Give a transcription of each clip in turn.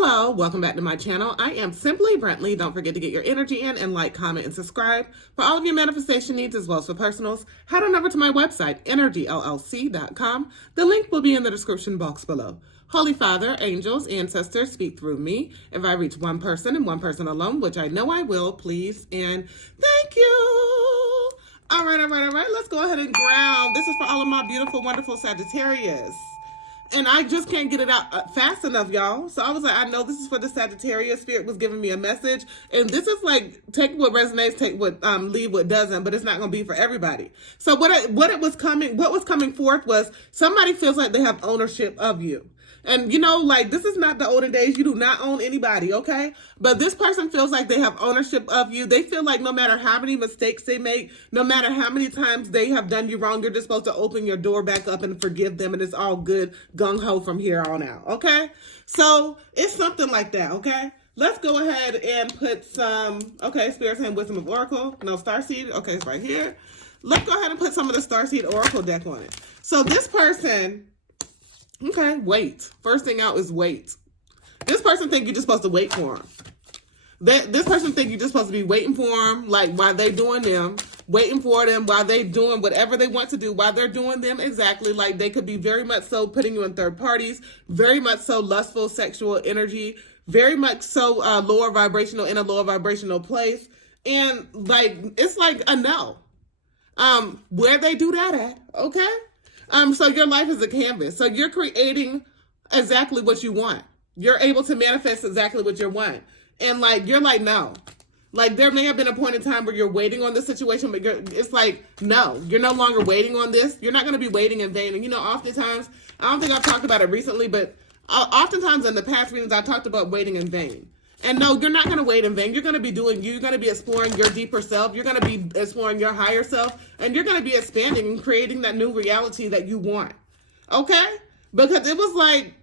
Hello, welcome back to my channel. I am Simply Brentley. Don't forget to get your energy in and like, comment, and subscribe. For all of your manifestation needs as well as for personals, head on over to my website, energyllc.com. The link will be in the description box below. Holy Father, angels, ancestors, speak through me. If I reach one person and one person alone, which I know I will, please and thank you. All right. Let's go ahead and ground. This is for all of my beautiful, wonderful Sagittarius. And I just can't get it out fast enough, y'all. So I was like, I know this is for the Sagittarius. Spirit was giving me a message. And this is like, take what resonates, take what, leave what doesn't, but it's not going to be for everybody. So what was coming forth was somebody feels like they have ownership of you. And, you know, like, this is not the olden days. You do not own anybody, okay? But this person feels like they have ownership of you. They feel like no matter how many mistakes they make, no matter how many times they have done you wrong, you're just supposed to open your door back up and forgive them, and it's all good, gung-ho from here on out, okay? So it's something like that, okay? Let's go ahead and put some, okay, Spirit's Hand Wisdom of Oracle. No, Starseed. Okay, it's right here. Let's go ahead and put some of the Starseed Oracle deck on it. So this person... Okay, wait. First thing out is wait. This person think you're just supposed to wait for them. This person think you're just supposed to be waiting for them, like while they doing them, waiting for them while they doing whatever they want to do, while they're doing them exactly. Like they could be very much so putting you in third parties, very much so lustful sexual energy, very much so lower vibrational in a lower vibrational place. And like, it's like a no. Where they do that at, okay? So your life is a canvas. So you're creating exactly what you want. You're able to manifest exactly what you want. And like, you're like, no. Like there may have been a point in time where you're waiting on this situation, but it's like, no, you're no longer waiting on this. You're not going to be waiting in vain. And you know, oftentimes, I don't think I've talked about it recently, but oftentimes in the past readings, I talked about waiting in vain. And no, you're not going to wait in vain. You're going to be you're going to be exploring your deeper self. You're going to be exploring your higher self. And you're going to be expanding and creating that new reality that you want. Okay? Because it was like,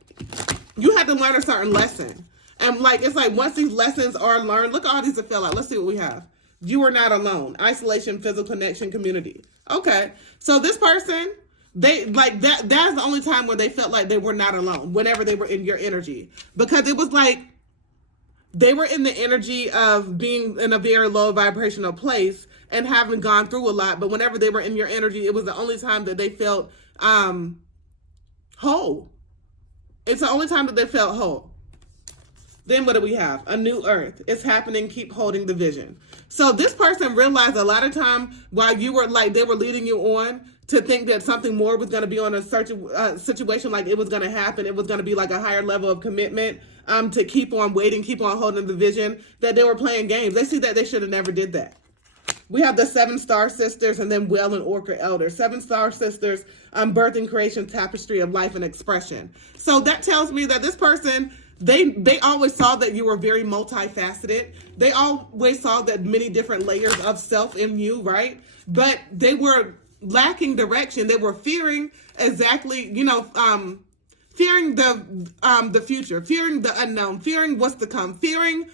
you had to learn a certain lesson. And like, it's like, once these lessons are learned, look at all these that fell out. Let's see what we have. You are not alone. Isolation, physical connection, community. Okay. So this person, they like that's the only time where they felt like they were not alone, whenever they were in your energy. Because it was like, they were in the energy of being in a very low vibrational place and having gone through a lot. But whenever they were in your energy, it was the only time that they felt whole. It's the only time that they felt whole. Then what do we have? A new earth. It's happening. Keep holding the vision. So this person realized a lot of time while you were like, they were leading you on to think that something more was going to be on a certain situation, like it was going to happen. It was going to be like a higher level of commitment to keep on waiting, keep on holding the vision, that they were playing games. They see that they should have never did that. We have the 7 star sisters and then Whale and Orca Elder. 7 star sisters, birth and creation, tapestry of life and expression. So that tells me that this person, they always saw that you were very multifaceted. They always saw that many different layers of self in you, right? But they were lacking direction. They were fearing exactly, you know, fearing the future, fearing the unknown, fearing what's to come, fearing,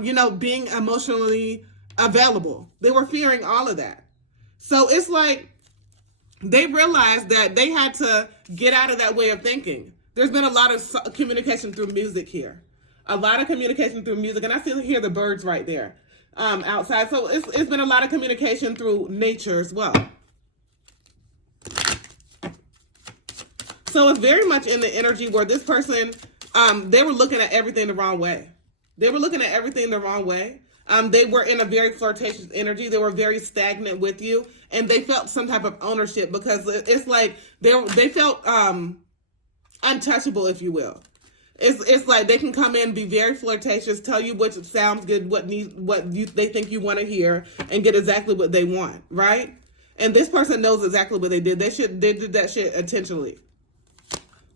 you know, being emotionally available. They were fearing all of that. So it's like they realized that they had to get out of that way of thinking. There's been a lot of communication through music here. A lot of communication through music. And I still hear the birds right there outside. So it's been a lot of communication through nature as well. So it's very much in the energy where this person, they were looking at everything the wrong way. They were looking at everything the wrong way. They were in a very flirtatious energy. They were very stagnant with you. And they felt some type of ownership because it's like they felt untouchable, if you will. It's like they can come in, be very flirtatious, tell you what sounds good, they think you want to hear, and get exactly what they want, right? And this person knows exactly what they did. They did that shit intentionally.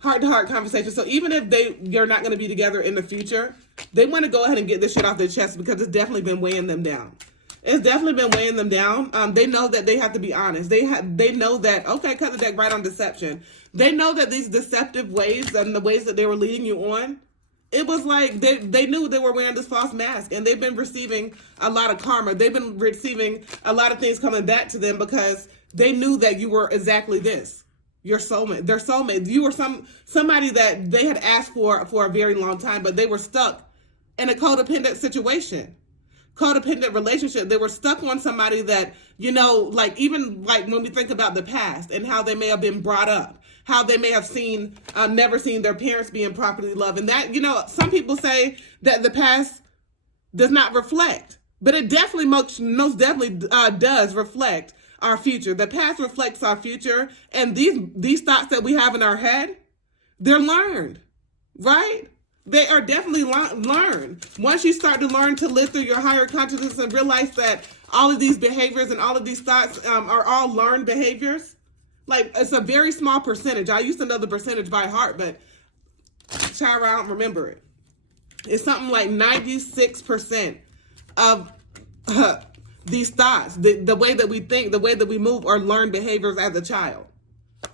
Heart-to-heart conversation. So even if you're not going to be together in the future, they want to go ahead and get this shit off their chest because it's definitely been weighing them down. It's definitely been weighing them down. They know that they have to be honest. They know that, okay, cut the deck right on deception. They know that these deceptive ways and the ways that they were leading you on, it was like they knew they were wearing this false mask, and they've been receiving a lot of karma. They've been receiving a lot of things coming back to them because they knew that you were exactly this. Your soulmate, their soulmate. You were somebody that they had asked for a very long time, but they were stuck in a codependent situation, codependent relationship. They were stuck on somebody that, you know, like even like when we think about the past and how they may have been brought up, how they may have seen, never seen their parents being properly loved. And that, you know, some people say that the past does not reflect, but it definitely most definitely does reflect our future. The past reflects our future, and these thoughts that we have in our head, they're learned, right? They are definitely learned. Once you start to learn to live through your higher consciousness and realize that all of these behaviors and all of these thoughts are all learned behaviors, like it's a very small percentage. I used to know the percentage by heart, but child, I don't remember it. It's something like 96% of these thoughts, the way that we think, the way that we move, are learned behaviors as a child,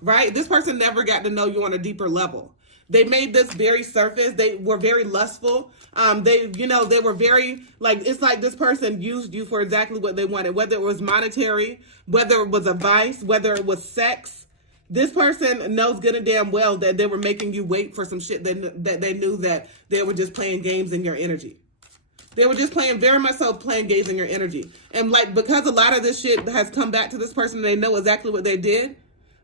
right? This person never got to know you on a deeper level. They made this very surface. They were very lustful. They were very, like, it's like this person used you for exactly what they wanted, whether it was monetary, whether it was a vice, whether it was sex. This person knows good and damn well that they were making you wait for some shit that they knew that they were just playing games in your energy. They were just very much so playing games in your energy. And like, because a lot of this shit has come back to this person, they know exactly what they did.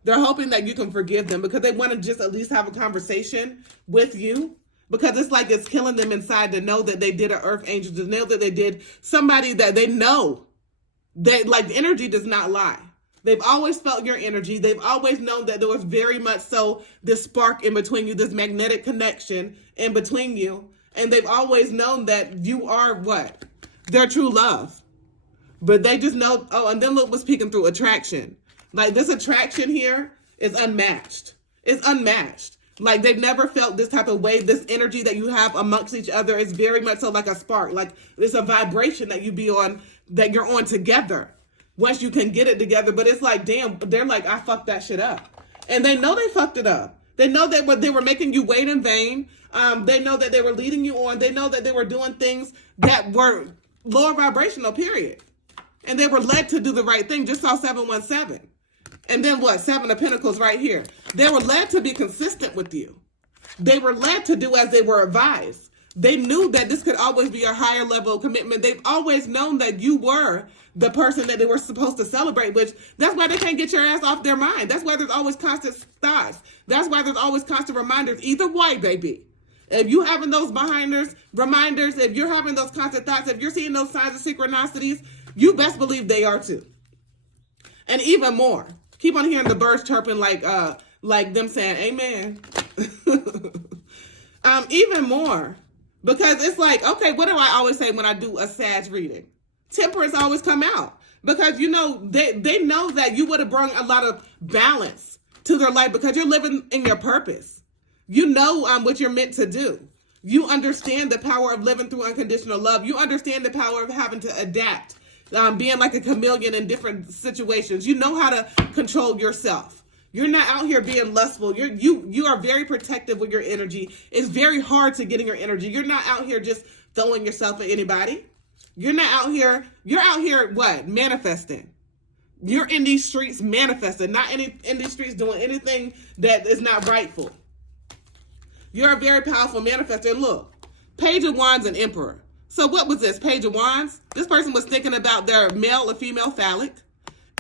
They're hoping that you can forgive them because they want to just at least have a conversation with you, because it's like it's killing them inside to know that they did an earth angel, to know that they did somebody that they know. Like, energy does not lie. They've always felt your energy. They've always known that there was very much so this spark in between you, this magnetic connection in between you. And they've always known that you are what? Their true love. But they just know, oh, and then look what's peeking through: attraction. Like, this attraction here is unmatched. It's unmatched. Like, they've never felt this type of way. This energy that you have amongst each other is very much so like a spark. Like, it's a vibration that you're on together once you can get it together. But it's like, damn, they're like, I fucked that shit up. And they know they fucked it up. They know that they were making you wait in vain. They know that they were leading you on. They know that they were doing things that were lower vibrational, period. And they were led to do the right thing. Just saw 717. And then what? 7 of Pentacles right here. They were led to be consistent with you. They were led to do as they were advised. They knew that this could always be a higher level of commitment. They've always known that you were the person that they were supposed to celebrate, which that's why they can't get your ass off their mind. That's why there's always constant thoughts. That's why there's always constant reminders. Either way, baby. If you having those reminders, if you're having those constant thoughts, if you're seeing those signs of synchronicities, you best believe they are too. And even more. Keep on hearing the birds chirping like them saying amen. Even more. Because it's like, okay, what do I always say when I do a Sag reading? Temperance always come out. Because, you know, they know that you would have brought a lot of balance to their life because you're living in your purpose. You know what you're meant to do. You understand the power of living through unconditional love. You understand the power of having to adapt, being like a chameleon in different situations. You know how to control yourself. You're not out here being lustful. You are very protective with your energy. It's very hard to get in your energy. You're not out here just throwing yourself at anybody. You're out here what? Manifesting. You're in these streets manifesting, not in these streets doing anything that is not rightful. You're a very powerful manifestor. And look, Page of Wands and Emperor. So what was this? Page of Wands? This person was thinking about their male or female phallic,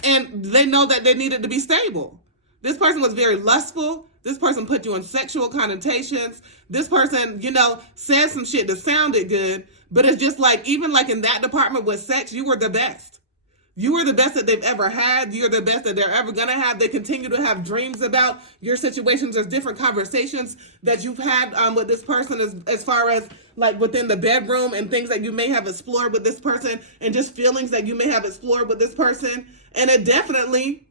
and they know that they needed to be stable. This person was very lustful. This person put you in sexual connotations. This person, you know, said some shit that sounded good, but it's just like, even like in that department with sex, you were the best. You were the best that they've ever had. You're the best that they're ever going to have. They continue to have dreams about your situations. There's different conversations that you've had with this person as far as like within the bedroom, and things that you may have explored with this person, and just feelings that you may have explored with this person. And it definitely,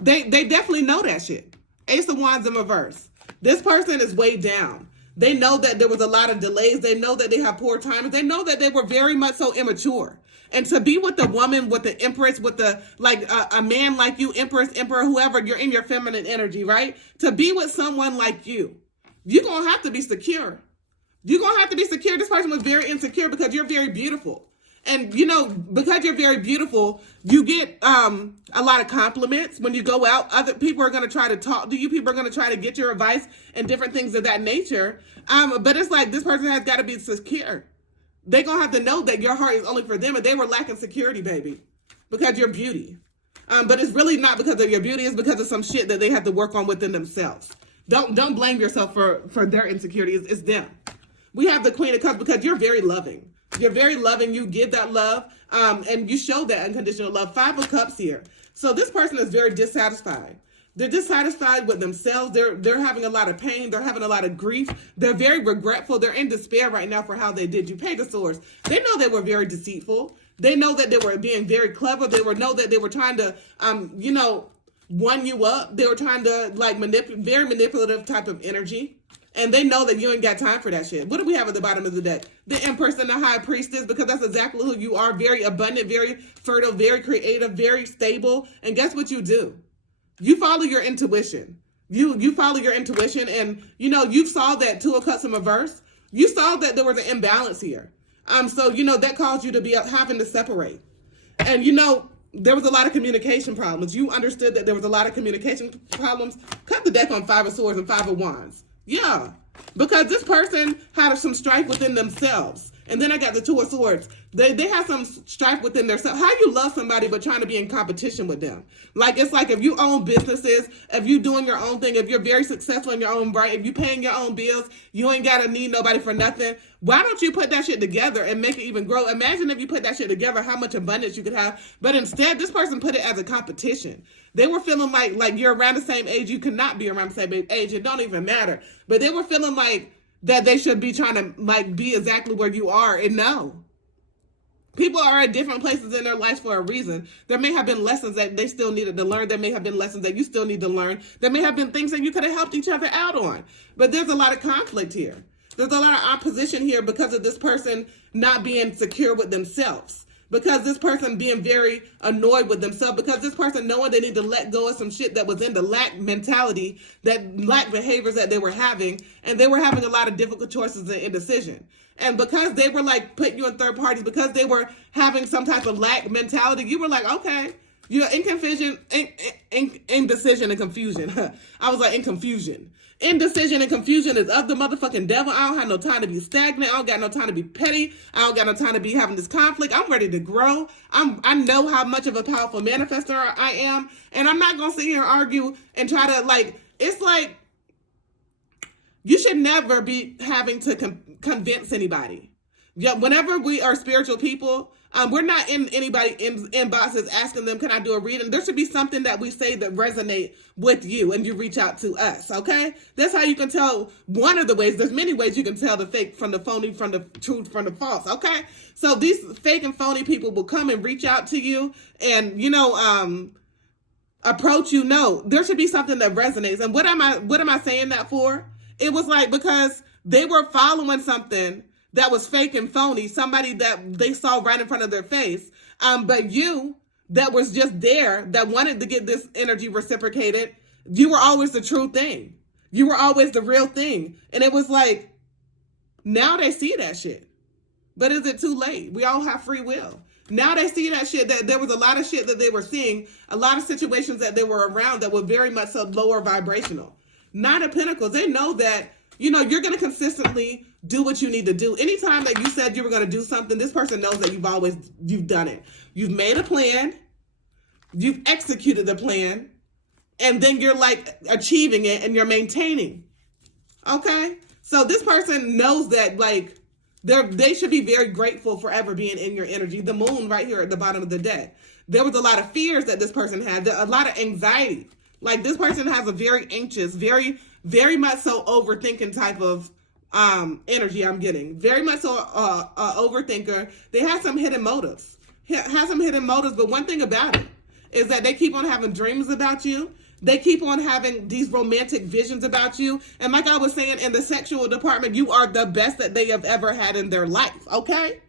they definitely know that shit. Ace of Wands in reverse. This person is weighed down. They know that there was a lot of delays. They know that they have poor timing. They know that they were very much so immature. And to be with the woman, with the Empress, with the, like, a man like you, Empress, Emperor, whoever, you're in your feminine energy, right? To be with someone like you, you're going to have to be secure. You're going to have to be secure. This person was very insecure because you're very beautiful. And, you know, because you're very beautiful, you get a lot of compliments when you go out. Other people are going to try to talk to you. People are going to try to get your advice and different things of that nature. But it's like this person has got to be secure. They're going to have to know that your heart is only for them. And they were lacking security, baby, because you're beauty. But it's really not because of your beauty. It's because of some shit that they have to work on within themselves. Don't blame yourself for their insecurities. It's them. We have the Queen of Cups because you're very loving. You're very loving. You give that love, and you show that unconditional love. 5 of Cups here. So this person is very dissatisfied. They're dissatisfied with themselves. They're having a lot of pain. They're having a lot of grief. They're very regretful. They're in despair right now for how they did you. Page of Swords. They know they were very deceitful. They know that they were being very clever. They know that they were trying to, one you up. They were trying to very manipulative type of energy. And they know that you ain't got time for that shit. What do we have at the bottom of the deck? The Empress and the High Priestess, because that's exactly who you are. Very abundant, very fertile, very creative, very stable. And guess what you do? You follow your intuition. You follow your intuition. And, you saw that 2 of Cups in reverse. You saw that there was an imbalance here. So, that caused you to be having to separate. And, there was a lot of communication problems. You understood that there was a lot of communication problems. Cut the deck on 5 of Swords and 5 of Wands. Yeah, because this person had some strife within themselves. And then I got the 2 of Swords. They have some strife within themselves. How you love somebody but trying to be in competition with them? It's like if you own businesses, if you doing your own thing, if you're very successful in your own right, if you paying your own bills, you ain't got to need nobody for nothing. Why don't you put that shit together and make it even grow? Imagine if you put that shit together, how much abundance you could have. But instead, this person put it as a competition. They were feeling like you're around the same age. You cannot be around the same age. It don't even matter. But they were feeling like that they should be trying to be exactly where you are. And no. People are at different places in their lives for a reason. There may have been lessons that they still needed to learn. There may have been lessons that you still need to learn. There may have been things that you could have helped each other out on. But there's a lot of conflict here. There's a lot of opposition here because of this person not being secure with themselves. Because this person being very annoyed with themselves. Because this person knowing they need to let go of some shit that was in the lack mentality, that lack behaviors that they were having. And they were having a lot of difficult choices and indecision. And because they were putting you in third parties, because they were having some type of lack mentality, you were like, okay, you're in confusion, indecision and confusion. I was like, in confusion. Indecision and confusion is of the motherfucking devil. I don't have no time to be stagnant. I don't got no time to be petty. I don't got no time to be having this conflict. I'm ready to grow. I know how much of a powerful manifestor I am. And I'm not going to sit here and argue and try to it's like, you should never be having to convince anybody. Yeah, whenever we are spiritual people, we're not in anybody inboxes asking them, can I do a reading? There should be something that we say that resonate with you and you reach out to us, okay? That's how you can tell one of the ways. There's many ways you can tell the fake from the phony, from the truth from the false, okay? So these fake and phony people will come and reach out to you and, approach you. No, there should be something that resonates. And what am I saying that for? It was because they were following something that was fake and phony, somebody that they saw right in front of their face. But you, that was just there, that wanted to get this energy reciprocated, you were always the true thing. You were always the real thing. And it was now they see that shit. But is it too late? We all have free will. Now they see that shit, that there was a lot of shit that they were seeing, a lot of situations that they were around that were very much so lower vibrational. 9 of Pentacles, they know that, you're going to consistently do what you need to do. Anytime that you said you were going to do something, this person knows that you've done it. You've made a plan, you've executed the plan, and then you're achieving it and you're maintaining. Okay? So this person knows that they should be very grateful for ever being in your energy. The moon right here at the bottom of the deck. There was a lot of fears that this person had, a lot of anxiety. This person has a very anxious, very, very much so overthinking type of energy I'm getting. Very much so overthinker. They have some hidden motives. But one thing about it is that they keep on having dreams about you. They keep on having these romantic visions about you. And like I was saying, in the sexual department, you are the best that they have ever had in their life, okay?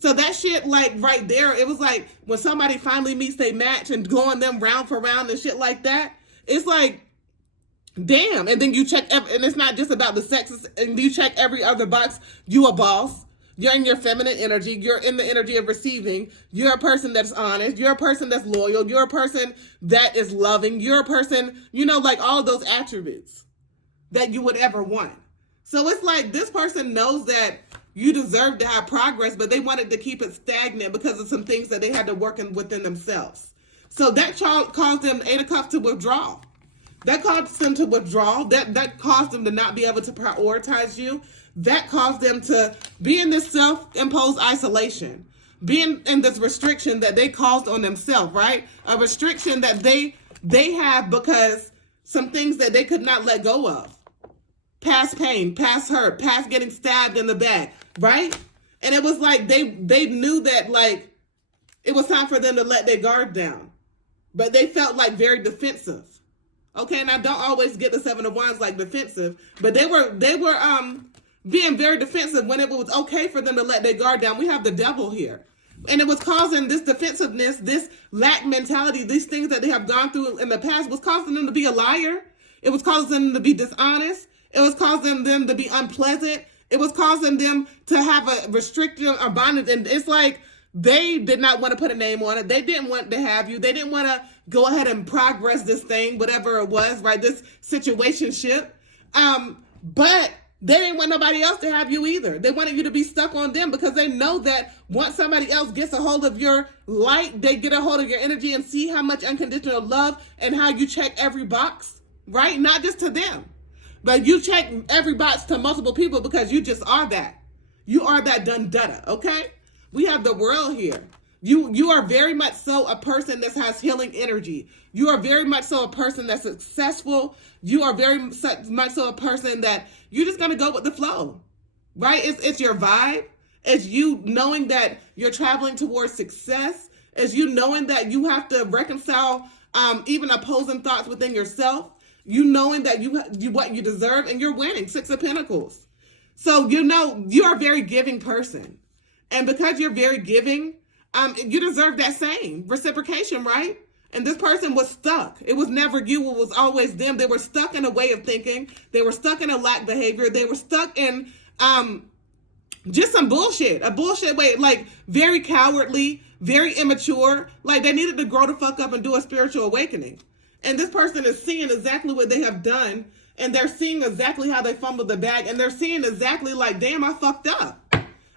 So that shit, right there, it was when somebody finally meets their match and going them round for round and shit like that, it's damn. And then you check, and it's not just about the sex, and you check every other box. You a boss. You're in your feminine energy. You're in the energy of receiving. You're a person that's honest. You're a person that's loyal. You're a person that is loving. You're a person, like all of those attributes that you would ever want. So it's like this person knows that you deserve to have progress, but they wanted to keep it stagnant because of some things that they had to work within themselves. So that caused them, Eight of Cups, to withdraw. That caused them to withdraw. That caused them to not be able to prioritize you. That caused them to be in this self-imposed isolation, being in this restriction that they caused on themselves, right? A restriction that they have because some things that they could not let go of. Past pain, past hurt, past getting stabbed in the back, right? And it was like they knew that like it was time for them to let their guard down. But they felt like very defensive. Okay, and I don't always get the Seven of Wands like defensive, but they were being very defensive when it was okay for them to let their guard down. We have the devil here. And it was causing this defensiveness, this lack mentality, these things that they have gone through in the past was causing them to be a liar. It was causing them to be dishonest. It was causing them to be unpleasant. It was causing them to have a restriction or bondage. And it's like they did not want to put a name on it. They didn't want to have you. They didn't want to go ahead and progress this thing, whatever it was, right? This situationship. But they didn't want nobody else to have you either. They wanted you to be stuck on them because they know that once somebody else gets a hold of your light, they get a hold of your energy and see how much unconditional love and how you check every box, right? Not just to them, but you check every box to multiple people because you just are that. You are that done-dutta, okay? We have the World here. You are very much so a person that has healing energy. You are very much so a person that's successful. You are very much so a person that you're just going to go with the flow, right? It's your vibe. It's you knowing that you're traveling towards success. It's you knowing that you have to reconcile even opposing thoughts within yourself. You knowing that you what you deserve and you're winning. Six of Pentacles. So you are a very giving person. And because you're very giving, you deserve that same reciprocation, right? And this person was stuck. It was never you. It was always them. They were stuck in a way of thinking. They were stuck in a lack behavior. They were stuck in just some bullshit. A bullshit way, like very cowardly, very immature. Like they needed to grow the fuck up and do a spiritual awakening. And this person is seeing exactly what they have done. And they're seeing exactly how they fumbled the bag. And they're seeing exactly like, damn, I fucked up.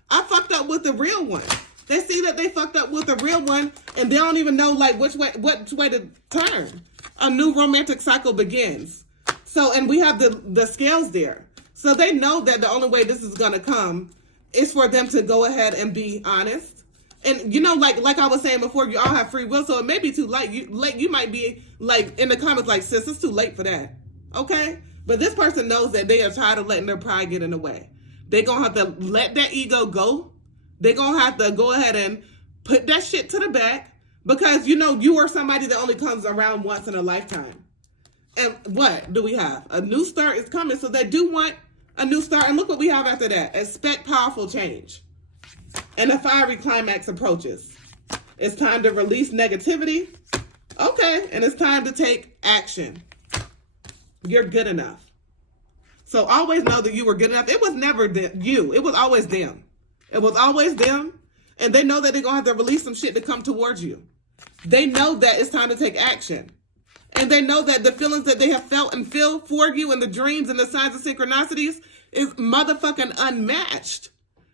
I fucked up with the real one. They see that they fucked up with the real one, and they don't even know like which way to turn. A new romantic cycle begins. So, and we have the scales there. So they know that the only way this is gonna come is for them to go ahead and be honest. And like I was saying before, you all have free will, so it may be too late. You might be like in the comments like, sis, it's too late for that. Okay? But this person knows that they are tired of letting their pride get in the way. They're gonna have to let that ego go. They're going to have to go ahead and put that shit to the back because, you are somebody that only comes around once in a lifetime. And what do we have? A new start is coming. So they do want a new start. And look what we have after that. Expect powerful change. And a fiery climax approaches. It's time to release negativity. Okay. And it's time to take action. You're good enough. So always know that you were good enough. It was never you. It was always them. It was always them, and they know that they're going to have to release some shit to come towards you. They know that it's time to take action. And they know that the feelings that they have felt and feel for you and the dreams and the signs of synchronicities is motherfucking unmatched.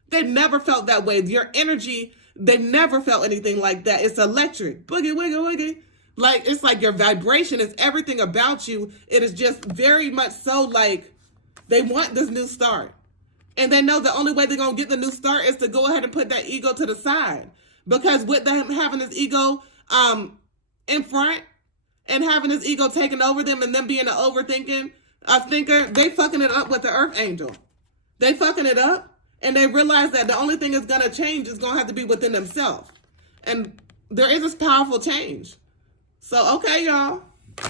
They never felt that way. Your energy, they never felt anything like that. It's electric. Boogie, wiggy, wiggy. Like, it's like your vibration is everything about you. It is just very much so like they want this new start. And they know the only way they're going to get the new start is to go ahead and put that ego to the side. Because with them having this ego in front and having this ego taking over them and them being an overthinking thinker, they fucking it up with the Earth Angel. They fucking it up and they realize that the only thing that's going to change is going to have to be within themselves. And there is this powerful change. So, okay, y'all.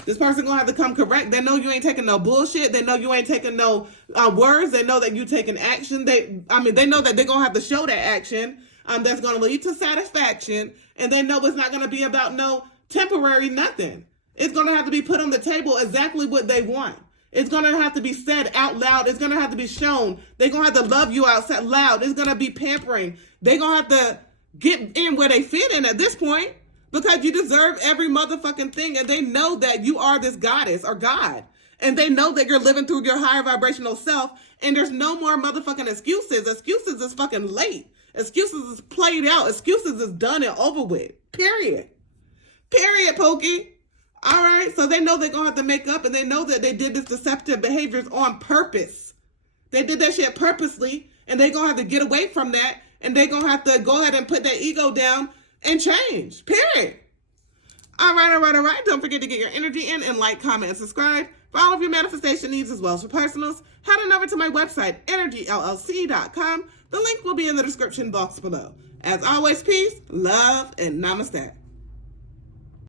This person gonna have to come correct. They know you ain't taking no bullshit. They know you ain't taking no words. They know that you taking action. They know that they're gonna have to show that action that's gonna lead to satisfaction. And they know it's not gonna be about no temporary nothing. It's gonna have to be put on the table exactly what they want. It's going to have to be said out loud. It's going to have to be shown. They're going to have to love you out loud. It's going to be pampering. They're going to have to get in where they fit in at this point, because you deserve every motherfucking thing. And they know that you are this goddess or God. And they know that you're living through your higher vibrational self. And there's no more motherfucking excuses. Excuses is fucking late. Excuses is played out. Excuses is done and over with. Period. Period, Pokey. All right, so they know they're going to have to make up, and they know that they did this deceptive behaviors on purpose. They did that shit purposely, and they're going to have to get away from that, and they're going to have to go ahead and put that ego down and change. Period. All right. Don't forget to get your energy in and like, comment, and subscribe. For all of your manifestation needs as well as for personals, head on over to my website, energyllc.com. The link will be in the description box below. As always, peace, love, and namaste.